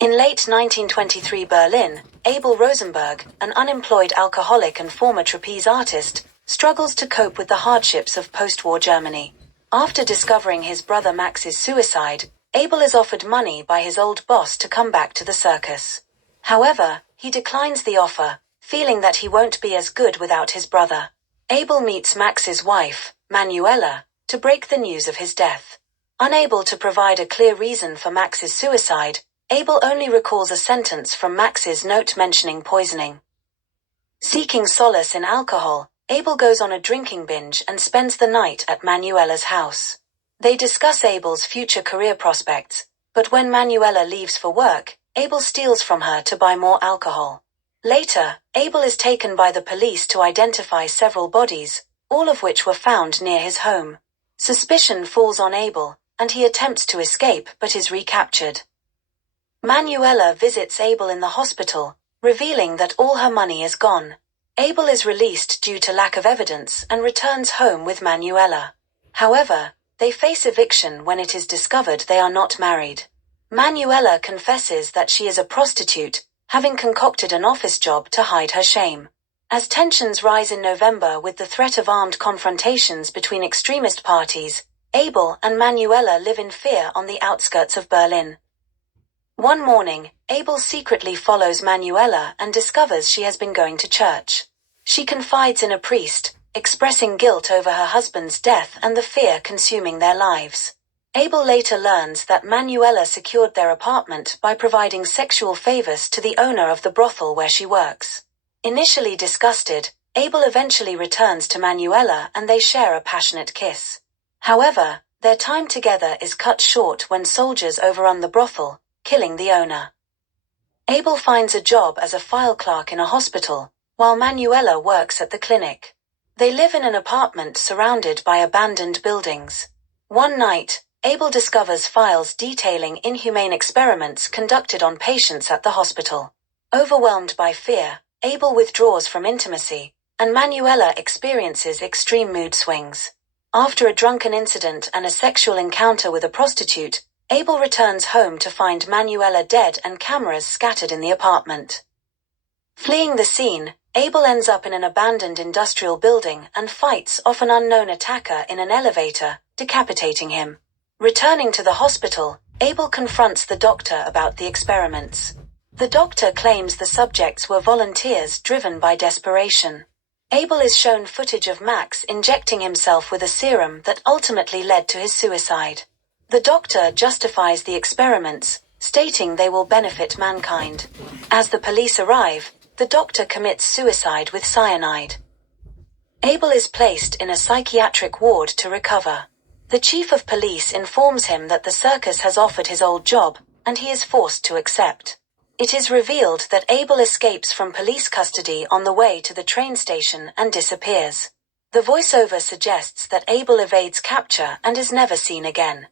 In late 1923 Berlin, Abel Rosenberg, an unemployed alcoholic and former trapeze artist, struggles to cope with the hardships of post-war Germany. After discovering his brother Max's suicide, Abel is offered money by his old boss to come back to the circus. However, he declines the offer, feeling that he won't be as good without his brother. Abel meets Max's wife, Manuela, to break the news of his death. Unable to provide a clear reason for Max's suicide, Abel only recalls a sentence from Max's note mentioning poisoning. Seeking solace in alcohol, Abel goes on a drinking binge and spends the night at Manuela's house. They discuss Abel's future career prospects, but when Manuela leaves for work, Abel steals from her to buy more alcohol. Later, Abel is taken by the police to identify several bodies, all of which were found near his home. Suspicion falls on Abel, and he attempts to escape but is recaptured. Manuela visits Abel in the hospital, revealing that all her money is gone. Abel is released due to lack of evidence and returns home with Manuela. However, they face eviction when it is discovered they are not married. Manuela confesses that she is a prostitute, having concocted an office job to hide her shame. As tensions rise in November with the threat of armed confrontations between extremist parties, Abel and Manuela live in fear on the outskirts of Berlin. One morning, Abel secretly follows Manuela and discovers she has been going to church. She confides in a priest, expressing guilt over her husband's death and the fear consuming their lives. Abel later learns that Manuela secured their apartment by providing sexual favors to the owner of the brothel where she works. Initially disgusted, Abel eventually returns to Manuela and they share a passionate kiss. However, their time together is cut short when soldiers overrun the brothel, killing the owner. Abel finds a job as a file clerk in a hospital, while Manuela works at the clinic. They live in an apartment surrounded by abandoned buildings. One night, Abel discovers files detailing inhumane experiments conducted on patients at the hospital. Overwhelmed by fear, Abel withdraws from intimacy, and Manuela experiences extreme mood swings. After a drunken incident and a sexual encounter with a prostitute, Abel returns home to find Manuela dead and cameras scattered in the apartment. Fleeing the scene, Abel ends up in an abandoned industrial building and fights off an unknown attacker in an elevator, decapitating him. Returning to the hospital, Abel confronts the doctor about the experiments. The doctor claims the subjects were volunteers driven by desperation. Abel is shown footage of Max injecting himself with a serum that ultimately led to his suicide. The doctor justifies the experiments, stating they will benefit mankind. As the police arrive, the doctor commits suicide with cyanide. Abel is placed in a psychiatric ward to recover. The chief of police informs him that the circus has offered his old job, and he is forced to accept. It is revealed that Abel escapes from police custody on the way to the train station and disappears. The voiceover suggests that Abel evades capture and is never seen again.